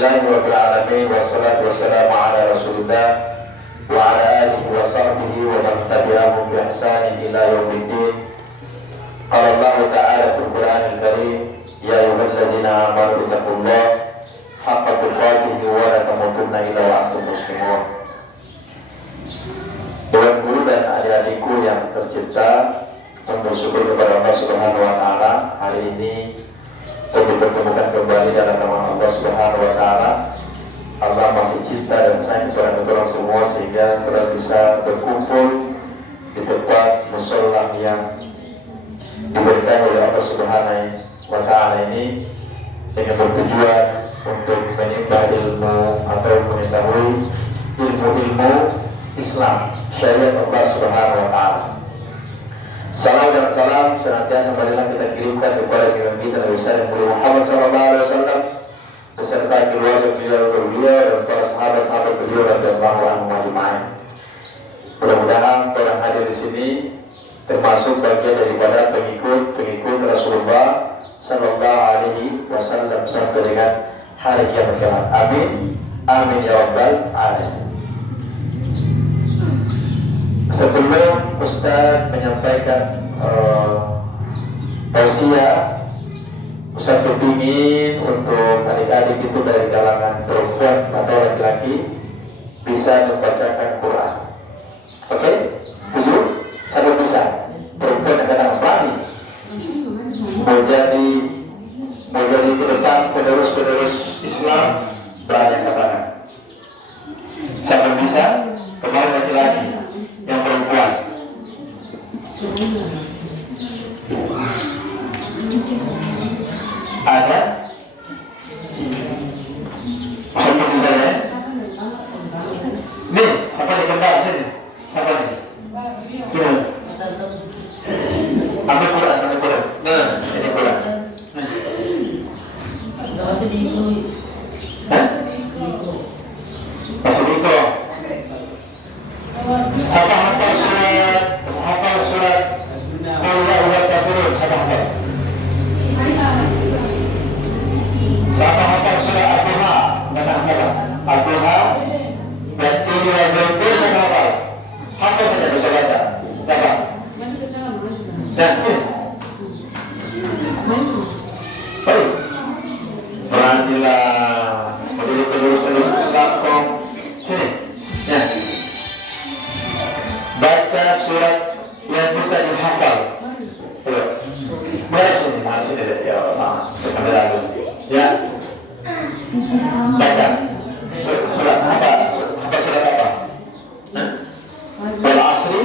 Alhamdulillahirrabbilalamin. Wassalatu wassalamu ala rasulillah wa ala alihi wa sahbihi wa man tabi'ahum bi ihsanin ila yaumiddin. Qala Allah ta'ala fil Qur'anil Karim, ya ayyuhalladzina amanu taqullaha haqqa tuqatih wa la tamutunna illa wa antum muslimun. Dewan guru dan adik-adikku yang tercipta, bersyukur kepada Allah Subhanahu wa taala hari ini untuk dipertemukan kembali dalam nama Allah Subhanahu wa taala. Allah masih cinta dan sayang kepada kita semua sehingga kita bisa berkumpul di tempat mushola yang diberikan oleh Allah Subhanahu wa taala ini dengan bertujuan untuk menimba ilmu atau mengetahui ilmu-ilmu Islam syariat Allah Subhanahu wa taala. Salam dan salam senantiasa marilah kita kirimkan kepada Imam kita Nabi Muhammad SAW beserta keluarga beliau dan para sahabat-sahabat beliau radhiyallahu anhum ajma'in. Mudah-mudahan orang hadir di sini termasuk bagian daripada pengikut Rasulullah Sallallahu Alaihi Wasallam sampai dengan hari kiamat kelak. Amin, amin ya rabbal alamin. Sebelum Ustaz menyampaikan tausiah, Ustaz kepingin untuk adik-adik itu dari kalangan perempuan atau laki-laki bisa membacakan Quran. Oke? Setuju? Satu bisa. Perempuan yang kadang berani mau jadi ke depan penerus Islam, berani katakan. Siapa bisa? Kemarin laki-laki yang perempuan. Ada? Siapa bisa ya? Nih, siapa di kembang sini? Siapa nih? Sini. Ambil Quran. Nah, ini Quran. Hah? Masih itu. Siapa hafal surat Allah wa kafirun? Siapa hafal? Siapa hafal surat Al-Duha? Mana hafal? Al-Duha dan Tini wa Zaitun, siapa hafal? Hafal saja bisa baca. Siapa? Dan sini. Baik. Beranilah menjadi penerus Islam kau. Sini. Ya. Baca surat yang bisa dihafal. Mari sini deh ya sama. Kamera dulu. Ya. Baca. Surat apa? Surat apa? Wal asri.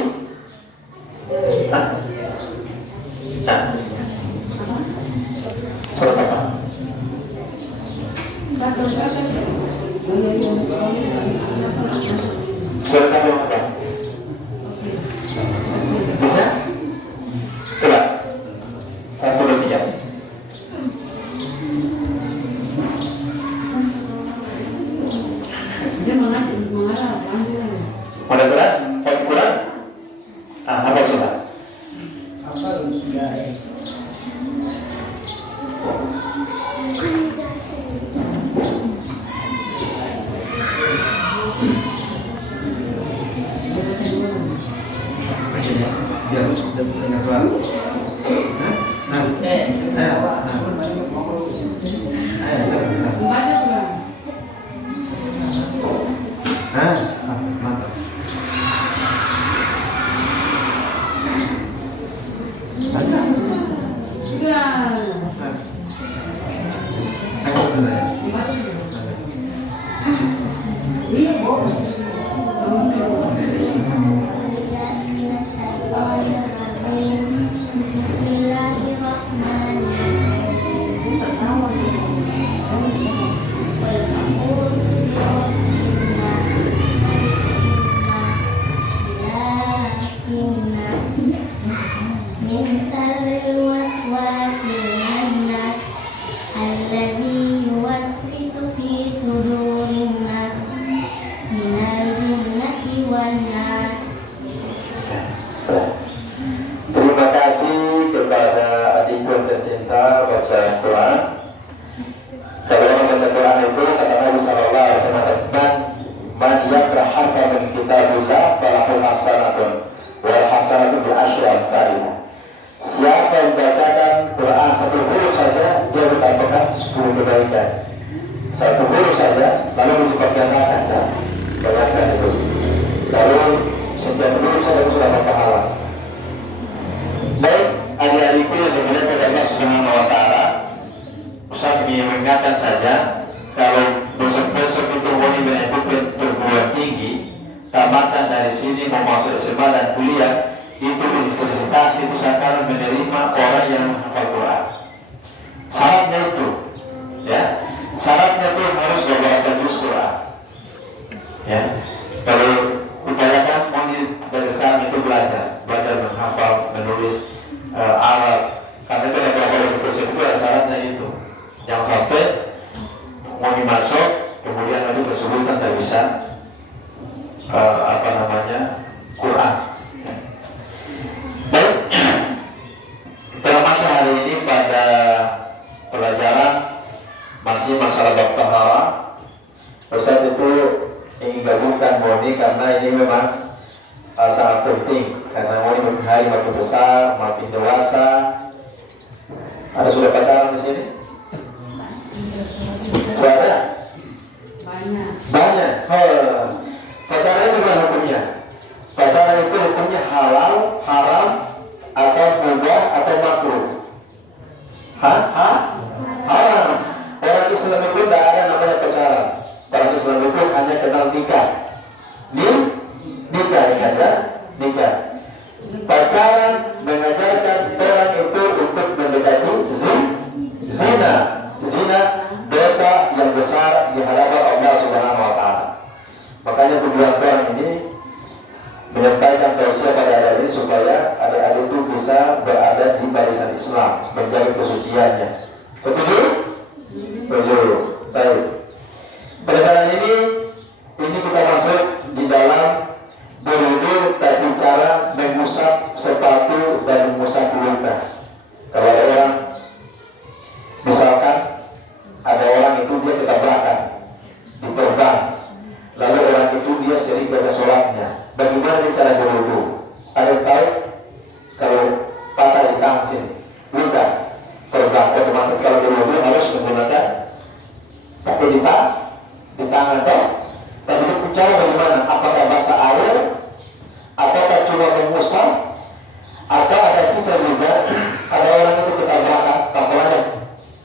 Surat apa? Surat apa? Bisa? Coba. 1, 2, 3. Ada berat? Pakai Quran? Apa sudah? Apa sudah? Terima kasih kepada adikku tercinta baca Quran. Kalau orang membaca Quran itu kata Nabi Sallallahu Alaihi Wasallam, man yaqra harfan min kitabillah falahu hasanatun wal hasanatu bi asyri amsalihah. Siapa yang membacakan Quran satu huruf saja, dia ditambahkan 10 kebaikan. Satu huruf saja, lalu dilipat gandakan. Bayangkan itu. Lalu setiap huruf saja sudah berpahala. Baik, adik-adikku yang dimuliakan oleh Allah Subhanahu wa Ta'ala, Ustaz ingin mengingatkan saja, kalau besok-besok itu mau menyebut perguruan tinggi, tamatan dari sini mau masuk SMA dan kuliah, itu universitas itu sekarang menerima orang yang menghafal Quran. Syaratnya itu, ya, syaratnya itu harus beberapa juz Quran. Ya, kalau upayakan mau dari sekarang itu belajar menghafal, menulis Arab, karena itu ada beberapa universitas itu ada syaratnya itu. Jangan sampai mau dimasuk, kemudian nanti kesulitan tak bisa Quran. Baik, kita masuk hari ini pada pelajaran masih masalah bab tahara. Ustaz itu ingin gabungkan Moni karena ini memang sangat penting, karena Moni makin hari makin besar, makin dewasa. Ada sudah pacaran di sini? Sudah? Banyak. Pacaran itu bukan hukumnya. Pacaran itu hukumnya halal, haram, atau mubah, atau makruh. Haram. Orang Islam itu tidak ada namanya pacaran. Orang Islam itu hanya kenal nikah. Nikah, ingat ya? Nikah. Pacaran mengajarkan orang itu untuk mendekati zina. Zina dosa yang besar di hadapan Allah Subhanahu wa Ta'ala. Makanya tujuan Tuhan ini menyampaikan tausiah pada adik-adik supaya adik-adik itu bisa berada di barisan Islam, menjaga kesuciannya. Setuju? Setuju. Baik. Pada kali ini kita masuk di dalam berwudu, tapi cara mengusap sepatu dan mengusap luka. Kalau ada orang, misalkan ada orang itu dia ketabrakan di terbang, lalu orang itu dia sering jaga sholatnya. Bagaimana dia cara berwudu? Ada yang tahu? Kalau patah di tangan sini, luka, terbang, otomatis kalau berwudu harus menggunakan pakai di tangan toh. Tapi itu cara bagaimana? Apakah basah air, ataukah cuma mengusap, atau ada kisah juga ada orang itu ketabrakan, kapalnya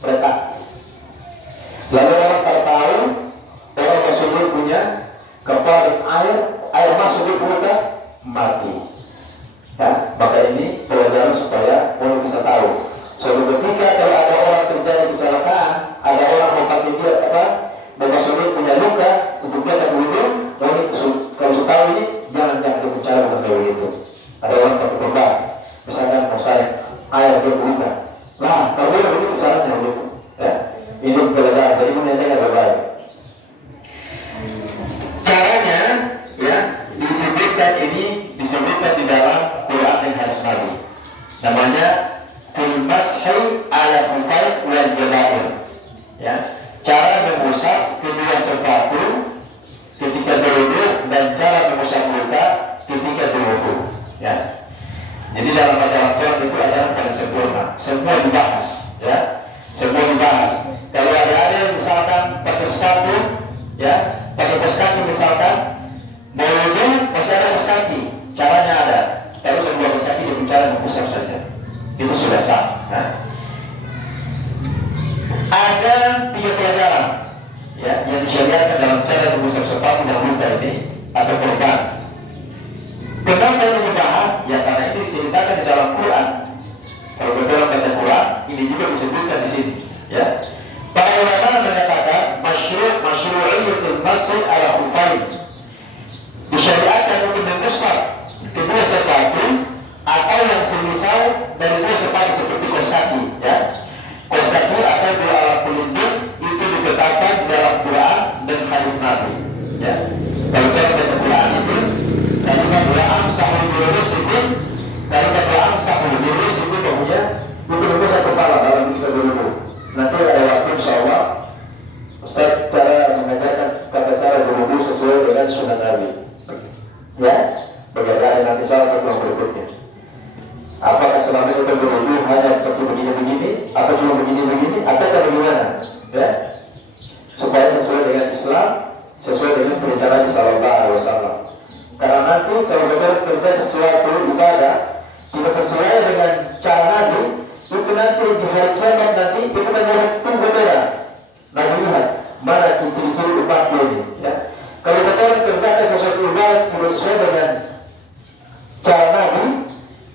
retak. Lalu orang tertahu, orang tersebut punya kepala air masuk di muka, mati. Ya, maka ini pelajaran supaya orang bisa tahu. Suatu ketika kalau ada orang terjadi kecelakaan, ada orang memakai dia tersebut punya luka, untuk dia tak berwudu, kalau sudah tahu ini jangan dibicara tentang itu. Ada orang tak berubah, misalkan mau saya air dia berluka. Nah, kalau dia begitu caranya begitu. Ya. Ini pelajaran, jadi menanyakan baik-baik. Caranya, ya, disebutkan di dalam Quran dan hadis Nabi. Namanya Al-Mashi ala-Hufay wal-Jabair. Ya, cara mengusap kedua sepatu ketika berwudu dan cara mengusap luka ketika berwudu. Ya. Jadi dalam ajaran Tuhan itu ajaran pada sempurna, semua dibahas. Ya, semua dibahas. Kalau ada misalkan pakai sepatu, ya, pakai kaos kaki misalkan, mau wudu masih ada kaos kaki, caranya ada. Kalau semua kaos kaki dia bicara mengusap saja, itu sudah sah. Nah, ada 3 pelajaran, ya, yang disyariatkan dalam cara mengusap sepatu dan luka ini atau korban. Kenapa ini dibahas? Ya karena ini diceritakan di dalam Quran. Kalau betul baca Quran, ini juga disebutkan di sini. Ya. Para ulama menyatakan masyru'iyyatul masih ala hufain. Disyariatkan untuk mengusap kedua sepatu atau yang semisal dari dua sepatu seperti kaos kaki. Ya. Kaos kaki atau dua alat pelindung itu ditetapkan di dalam Quran dan hadis Nabi. Ya. Kalau kita baca Quran itu kalimat amsahul birusikum, kalimat amsahul birusikum kemudian untuk mengusap kepala dalam kita berwudu. Nanti ada waktu insyaallah sunnah Nabi. Ya, bagaimana nanti soal pertemuan berikutnya. Apakah selama kita berwudu hanya seperti begini-begini, atau cuma begini-begini, atau bagaimana? Ya, supaya sesuai dengan Islam, sesuai dengan perintah Nabi Sallallahu Alaihi Wasallam. Karena nanti kalau kita kerja sesuatu ibadah tidak sesuai dengan cara Nabi, itu nanti di hari kiamat nanti itu menjadi tunggu merah. Nabi lihat mana ciri-ciri umatnya ini. Ya. Kalau kita kerjakan sesuatu ibadah tidak sesuai dengan cara Nabi,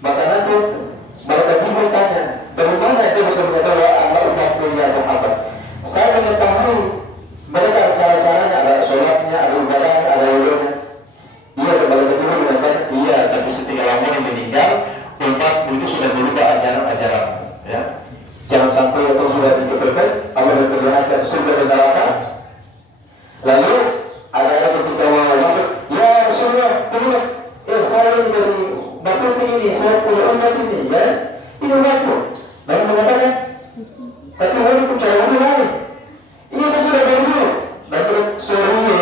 maka nanti mereka timbul tanya, bagaimana dia bisa mengetahui Allah umatnya ya Muhammad? Saya mengetahui mereka cara-caranya, ada sholatnya, ada ibadahnya, ada wudhunya. Iya, kembali ke timur mengatakan iya, tapi setelah lama meninggal, umat itu sudah berubah ajaran-ajaran. Ya, jangan sampai itu sudah dikepepet, Allah memperlihatkan surga dan neraka. Lalu ada ketika mau masuk, ya Rasulullah, begini, saya ini dari batu ini, saya punya umat ini, ya, ini umatku. Lalu mengatakan, tapi wali pun cara wali lain. Iya, saya sudah dari dulu. Lalu sorry,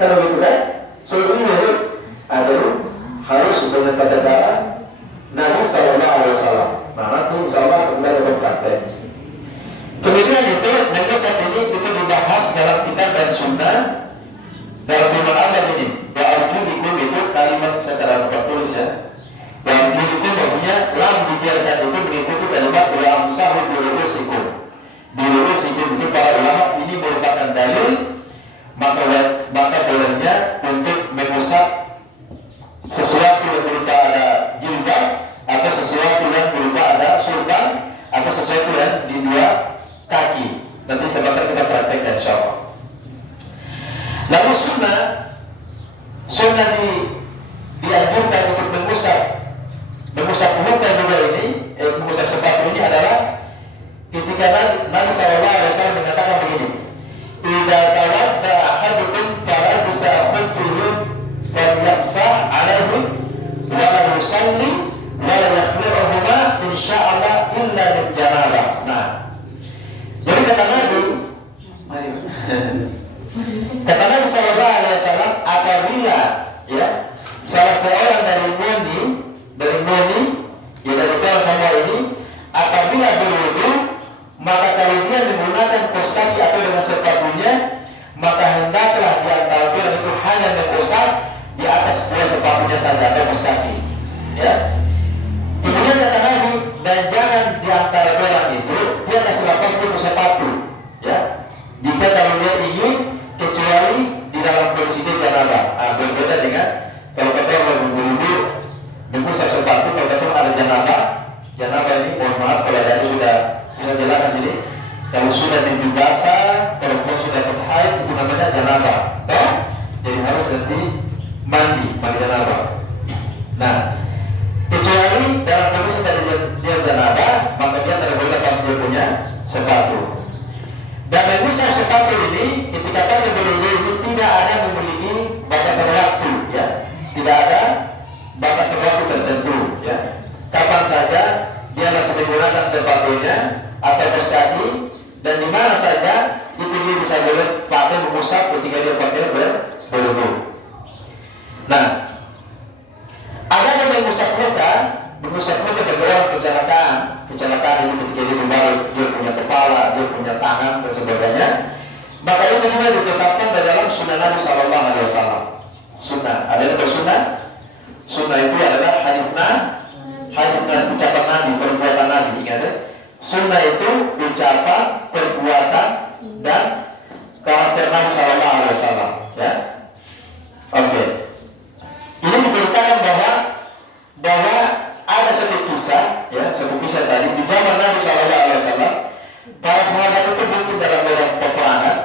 kalau gitu kan, sorry, ada harus dengan tata cara Nabi Sallallahu Alaihi Wasallam. Nah, nanti insya Allah setelah dapat praktek. Kemudian itu, nanti saat ini itu dibahas dalam kitab dan sunnah dalam firman Allah ini. Wa'arjulikum itu kalimat secara tertulis ya. Wa'arjulikum maksudnya lam dibiarkan itu mengikuti kalimat wa'amsahu birusikum. Birusikum itu para ulama ini merupakan dalil maka bolehnya untuk mengusap sesuatu yang berupa ada jilbab atau sesuatu yang berupa ada surban atau sesuatu yang di dua kaki. Nanti sebentar kita praktekkan insyaallah. Lalu sunnah dianjurkan untuk mengusap muka juga ini, mengusap sepatu ini adalah ketika Nabi SAW mengatakan begini, idza tawadda ahadukum fala yusaffihu falyamsah alaihi wa la yusalli wa la yakhli'uhuma insyaallah illa min janabah. Nah, jadi kata Nabi sallallahu alaihi wasallam, apabila ya salah seorang dari moni ya dari tuan sama ini apabila berwudu, maka kalau dia menggunakan kaos kaki atau dengan sepatunya, maka hendaklah di antara orang itu hanya mengusap di atas dua sepatunya saja atau kaos kaki. Ya. Kemudian kata Nabi, dan jangan di antara orang itu dia kasih lepas untuk sepatu. Ya. Jika kalau dia ingin kecuali di dalam kondisi dia janabah. Berbeda dengan kalau kata orang berwudu mengusap sepatu, kalau kata ada janabah ini mohon maaf kalau ada sudah jelaskan sini. Kalau sudah mimpi basah, kalau sudah berhaid itu namanya janabah. Jadi harus nanti mandi janabah. Nah, kecuali dalam kondisi tadi dia janabah, maka dia tidak boleh lepas dia punya sepatu. Dan mengusap sepatu ini ketika kita berwudu ini tidak ada memiliki batasan waktu, ya. Tidak ada batasan waktu tertentu, ya. Kapan saja dia masih menggunakan sepatunya atau kaos kaki, dan di mana saja itu dia bisa boleh pakai mengusap ketika dia pakai berwudu. Nah, ada yang mengusap muka bergerak kecelakaan ini ketika dia membalik, dia punya kepala, dia punya tangan dan sebagainya, maka itu juga ditetapkan dalam sunnah Nabi Sallallahu Alaihi Wasallam. Sunnah, ada yang bersunnah. Sunnah itu adalah hadisnya ucapan Nabi, perbuatan Nabi, ingat ya? Sunnah itu ucapan, perbuatan dan karakter Nabi Sallallahu Alaihi Wasallam. Ya, oke. Ini menceritakan bahwa ada satu kisah tadi di zaman Nabi Sallallahu Alaihi Wasallam. Para sahabat itu mungkin dalam medan peperangan,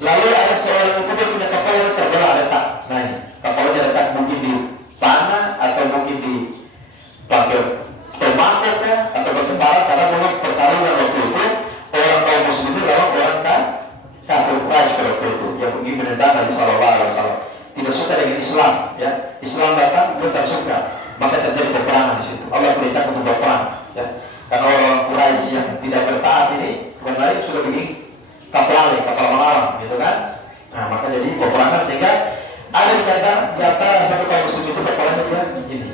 lalu ada seorang itu dia punya kapal yang terbelah retak. Nah ini kapalnya retak mungkin di panah atau mungkin di pakai tomat atau berkepala, karena memang pertarungan waktu itu orang kaum muslimin lawan orang kafir Quraisy waktu itu yang ingin menentang Nabi Sallallahu Alaihi Wasallam, tidak suka dengan Islam, ya. Islam datang mereka suka, maka terjadi peperangan di situ. Allah perintah untuk berperang, ya. Karena orang Quraisy yang tidak bertaat ini kemarin sudah bikin kapal melawan, gitu kan. Nah, maka jadi peperangan sehingga ada di antara satu kaum muslim itu kepalanya dia ini.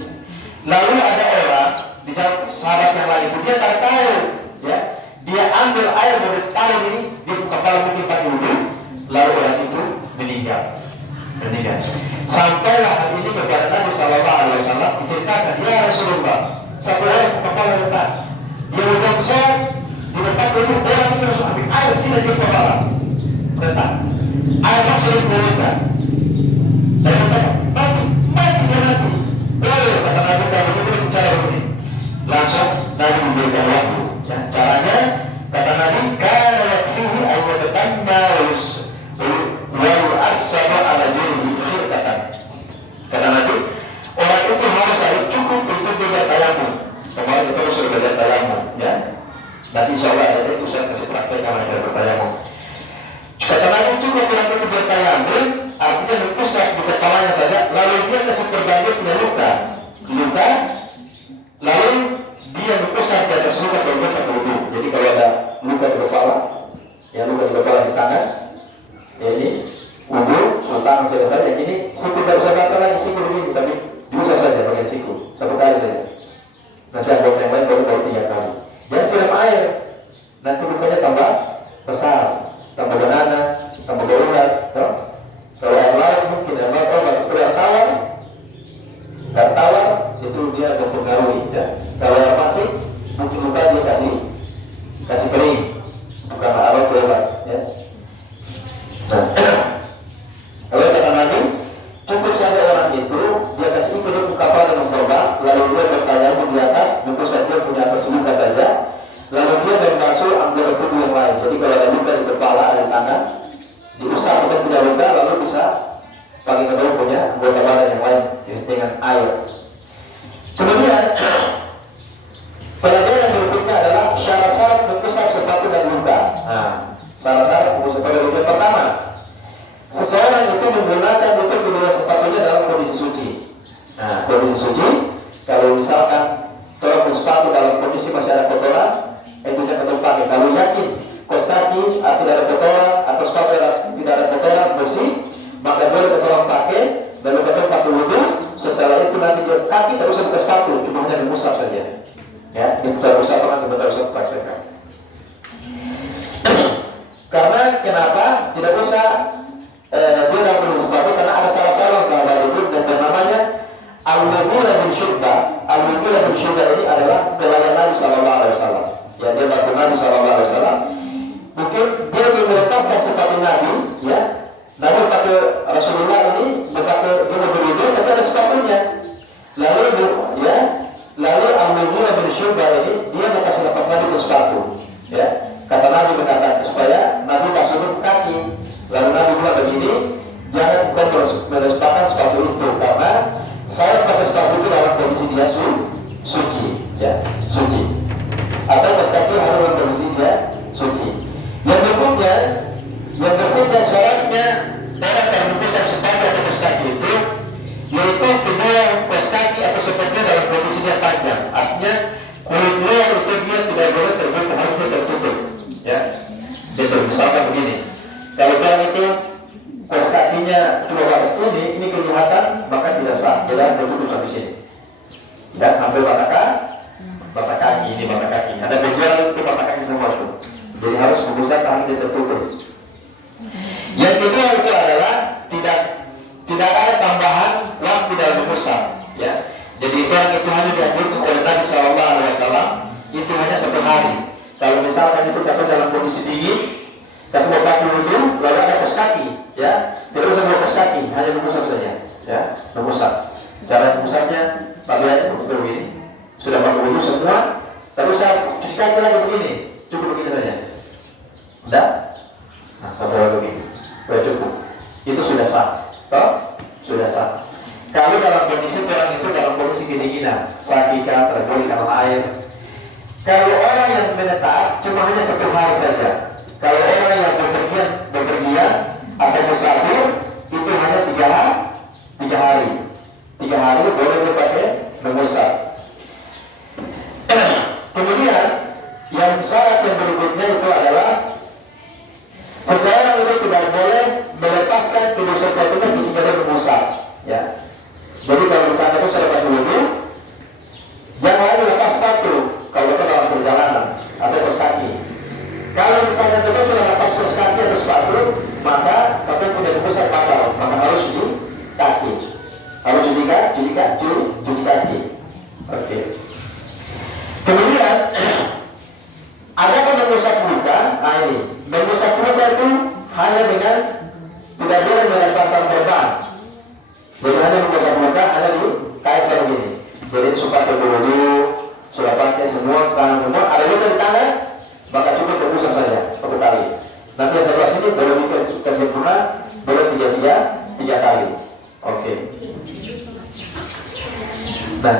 Lalu ada orang di dalam sahabat yang lain itu dia tak tahu, ya, dia ambil air dari taruh ini di kepala mungkin pakai wudhu, lalu orang itu meninggal. Sampailah hal ini kepada Nabi Sallallahu Alaihi Wasallam diceritakan, ya Rasulullah, satu orang kepala letak, dia udah sholat di depan itu orang itu langsung ambil air sila di kepala letak, air masuk di mulut. Dan mati dia mati. Kata Nabi kalau begitu cara begini. Langsung Nabi memberikan waktu. Ya, caranya kata Nabi kana yakfihi ayyatabanna wa yu'assaba ala dirihi khirqatan. Kata Nabi, orang itu harus cukup untuk belajar tayamum. Kemarin kita sudah belajar tayamum, ya. Nanti insyaallah ada itu saya kasih praktek kalau saya bertayamum. Kata Nabi cukup orang itu bertayamum, artinya berpusat di kepalanya saja, lalu dia kasih berbagai punya luka, lalu dia berpusat di atas luka berbuat berwudu. Jadi kalau ada luka di kepala, ya luka di kepala di tangan, ya ini wudu, tangan selesai, yang ini siku baru saya baca lagi siku begini, tapi diusap saja pakai siku, satu kali saja. Nanti anggota yang lain baru 3 kali. Jangan siram air, nanti lukanya tambah besar, tambah banana, tambah berulat, kalau air laut mungkin air laut kalau air tawar itu dia mempengaruhi, ya. Kalau air pasir mungkin luka dia kasih kering, bukan air laut lewat, ya. Nah, kalau kata Nabi cukup saja orang itu dia kasih ikut kapal dengan terbang, lalu dia bertanya di atas, cukup saja punya atas luka saja. Lalu dia berbasuh anggota tubuh yang lain. Jadi kalau ada luka di kepala, ada di tangan, diusap untuk tidak luka, lalu bisa pakai kedua punya anggota badan yang lain dengan air. Kemudian pelajaran yang berikutnya adalah syarat-syarat mengusap sepatu dan luka. Nah, syarat-syarat mengusap sepatu dan luka pertama, seseorang itu menggunakan untuk kedua sepatunya dalam kondisi suci. Nah, kondisi suci, kalau misalkan tolong sepatu dalam kondisi masih ada kotoran, itu jangan betul pakai. Kalau yakin kos kaki tidak ada kotoran atau sepatu tidak ada kotoran bersih, maka boleh kotoran pakai, lalu betul pakai wudhu. Setelah itu nanti dia kaki terus buka sepatu, cuma hanya mengusap saja. Ya, itu terus usap kan sebentar usap praktekkan. Karena kenapa tidak usah dia dalam kondisi sepatu? Karena ada salah sahabat itu dan namanya al-mughirah bin Syu'bah. Al-mughirah bin Syu'bah ini adalah pelayan Nabi Sallallahu Alaihi Wasallam. Ya, dia bantu Nabi Sallallahu Alaihi Wasallam. Mungkin dia ingin melepaskan sepatu Nabi, ya. Nabi pakai Rasulullah ini, dia berbeda, tapi ada sepatunya. Lalu Al-Mughirah bin Syu'bah ini dia mau kasih lepas Nabi ke sepatu, ya. Kata Nabi berkata supaya Nabi basuh kaki. Lalu Nabi bilang begini, jangan bukan melepaskan sepatu itu karena saya pakai sepatu itu dalam kondisi dia suci, ya, suci. Atau kaki harus dalam kondisi dia suci. Yang berikutnya syaratnya dalam mengusap sepatu atau kaos kaki itu, yaitu kedua kaos kaki atau sepatunya dalam kondisi dia panjang. Artinya kulit luar itu dia tidak boleh terbuka, harus tertutup, ya. Jadi misalkan begini, kalau dia itu kaos kakinya cuma batas ini kelihatan, maka tidak sah, tidak tertutup sampai sini. Dan ambil mata kaki, ini mata kaki. Ada bagian itu mata kaki semua itu. Jadi harus membesar tangan dia tertutup. Yang kedua itu adalah tidak ada tambahan waktu dalam mengusap, ya. Jadi itu hanya dianjurkan oleh Nabi Sallallahu Alaihi Wasallam, itu hanya 1 hari. Kalau misalkan itu kata dalam kondisi dingin, tapi mau pakai wudhu, lalu ada kaos kaki, ya, tidak usah bawa kaos kaki, hanya mengusap saja, ya, mengusap. Cara mengusapnya, bagian seperti ini, sudah pakai wudhu semua, tapi saya cuci kaki lagi begini, cukup begini saja, sudah, nah sampai begini, sudah cukup, itu sudah sah, sudah sah. Kalau dalam kondisi orang itu dalam kondisi kedinginan, sakika, tergolong karena air. Kalau orang yang menetap cuma hanya 1 hari saja. Kalau orang yang bepergian atau musafir itu hanya 3 hari. 3 hari boleh dipakai mengusap. Kemudian yang syarat yang berikutnya itu adalah seseorang itu tidak boleh melepas kemudian kedua sepatunya ditinggalkan bermusab, ya. Jadi kalau misalnya itu sudah pakai wudhu, jangan lepas sepatu kalau itu dalam perjalanan atau kaos kaki. Kalau misalnya kita sudah lepas kaos kaki atau sepatu, maka kita punya bermusab batal, maka harus cuci kaki. Harus cuci kaki. Oke. Kemudian ada pun mengusap muka. Nah ini mengusap muka itu hanya dengan tidak boleh melempar serban. Jadi hanya mengusap muka hanya di kain seperti ini. Jadi suka terbunuh, sudah pakai semua tangan semua, ada luka di tangan, maka cukup mengusap saja satu kali. Nanti yang sebelah sini boleh kesempurna, boleh tiga kali. Oke. Nah,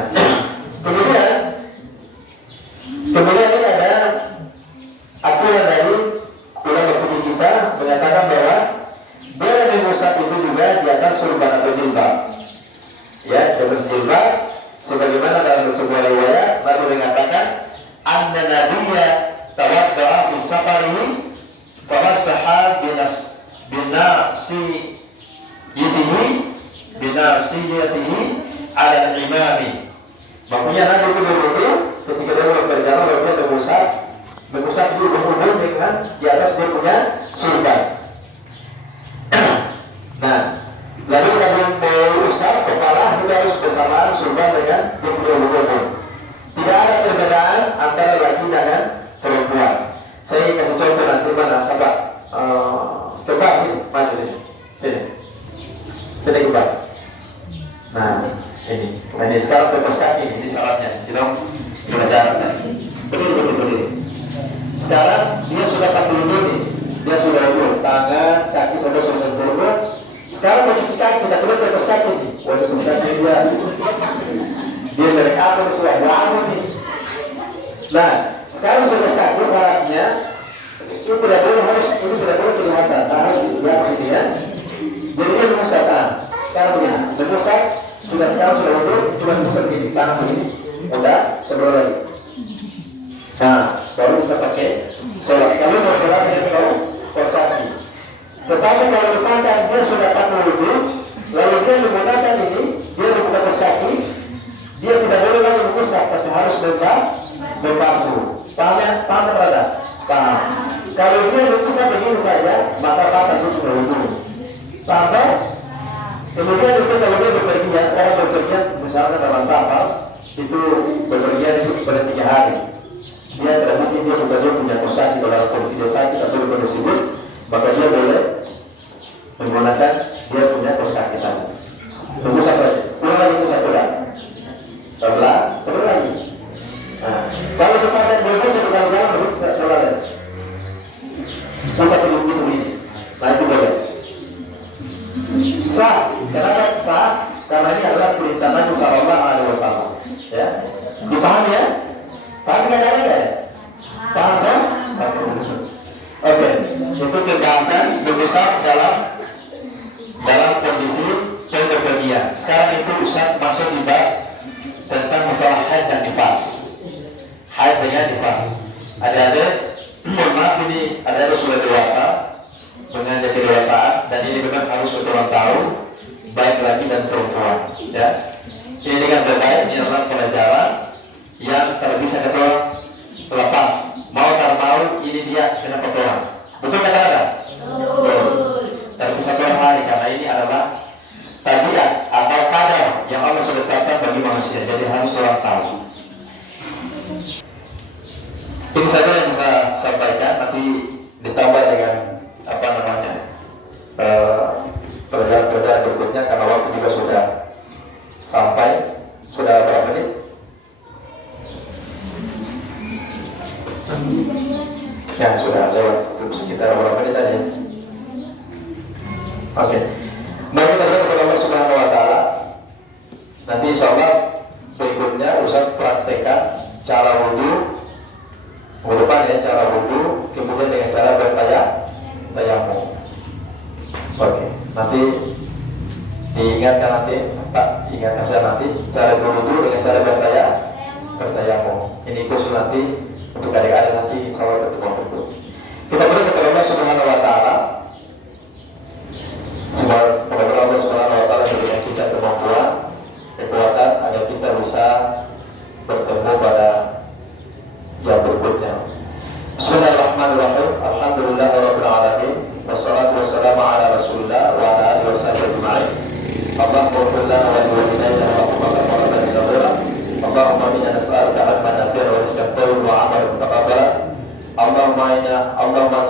kemudian ini ada aturan dari ulama fikih kita mengatakan bahwa boleh mengusap itu juga di atas surban atau jilbab. Ya, di atas jilbab, sebagaimana dalam sebuah riwayat Nabi mengatakan, "Anna nabiyya tawadda'a fi safarihi famassaha binasiyatihi ala al-imami." Maksudnya Nabi itu berwudu ketika dia berjalan dia mengusap dulu berhubung dengan di atas dia punya surban. Nah, lalu kalau mau usap kepala kita harus bersamaan surban dengan dia punya berhubung. Tidak ada perbedaan antara laki dengan perempuan. Saya kasih contoh nanti mana, coba ini maju sini coba. Nah, ini sekarang terus kaki ini syaratnya, kita jarak tadi. Betul. Sekarang dia sudah pakai wudhu nih, dia sudah wudhu, tangan, kaki sudah wudhu. Sekarang mau cuci kaki, kita perlu terus kaki nih. Wajib cuci kaki dia dari apa sudah bangun nih. Nah, sekarang sudah terus kaki syaratnya itu tidak boleh kelihatan, harus dilihat sini ya. Jadi dia mengusap tangan. Sekarang begini, mengusap sekarang sudah wudhu, cuma mengusap gini, tangan begini, udah sebelum lagi. Nah, baru bisa pakai sholat. Kalau mau sholat dengan kaos kaki. Tetapi kalau misalkan dia sudah pakai wudhu, lalu dia menggunakan ini, dia menggunakan kaos kaki, dia tidak boleh lagi mengusap, tapi harus berbasuh. Paham ada? Paham. Kalau dia mengusap begini saja, maka patah itu sudah wudhu. Paham? Kemudian itu kalau dia bepergian, saya bepergian misalnya dalam safar, itu bepergian itu pada 3 hari. Dia tidak mungkin dia punya kaos kaki dalam kondisi dia sakit atau kondisi sibuk, maka dia boleh menggunakan dia punya kaos kaki tadi. Mengusap lagi, ulang lagi mengusap ulang. Sebelah lagi. Nah, kalau misalkan dia mengusap ulang-ulang, baru sebelah lagi. Mengusap begini. Nah itu boleh. Sah, kenapa sah? Karena ini adalah perintah Nabi Sallallahu Alaihi Wasallam. Ya, dipahami ya? Paham nggak ada ya? Paham kan? Oke, itu kebiasaan berusap dalam kondisi bepergian. Sekarang itu Ustaz masuk di bab tentang masalah haid dan nifas. Haid dengan nifas. Ada, mohon maaf ini ada sudah dewasa, menginjak kedewasaan, dan ini memang harus orang tahu, baik laki dan perempuan. Ya, ini dengan berbaik ini adalah pelajaran yang kalau bisa ketolong lepas, mau tak mau ini dia kena potong. Betul kata ada? Betul. Tapi bisa keluar hari karena ini adalah tabiat atau qadar yang Allah sudah tetapkan bagi manusia. Jadi harus orang tahu. Ini saja yang bisa sampaikan. Nanti ditambah dengan pelajaran berikutnya karena waktu juga sudah sampai. Sudah berapa menit? Ya sudah lewat sekitar berapa menit tadi. Oke. Mari kita berdoa kepada Allah Subhanahu Wa Taala. Nanti insyaallah berikutnya Ustaz praktekkan cara wudhu, cara wudhu, kemudian dengan cara bertayamum. Oke. Nanti diingatkan nanti, Pak, ingatkan saya nanti cara berwudhu dengan cara bertayamum. Ini khusus nanti untuk adik-adik nanti insyaallah bertemu. Kita berdoa kepada Allah Subhanahu Wa Taala.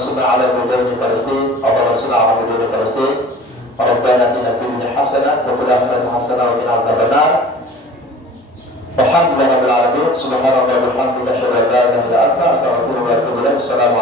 انصرنا على بلدان فلسطين اللهم انصرنا على بلدان فلسطين ربنا آتنا في الدنيا حسنة وفي الآخرة حسنة وقنا عذاب النار والحمد لله رب العالمين سبحان ربك وبحمدك أشهد أن لا إله إلا أنت أستغفرك وأتوب إليك السلام عليكم